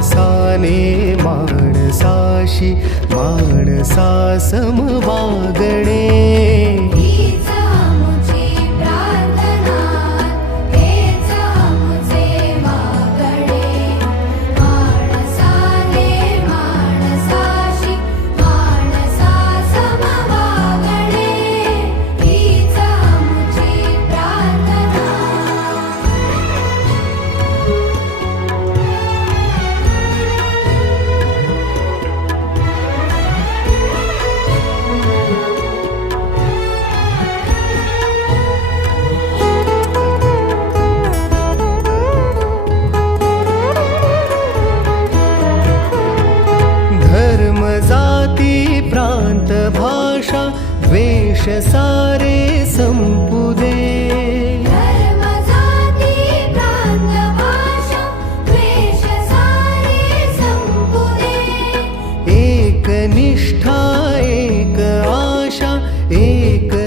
माणसाने माणसाशी माणसा सम वागणे प्रांत भाषा द्वेष सारे संपुदे धर्म जाती प्रांत भाषा द्वेष सारे संपुदे एक निष्ठा एक आशा एक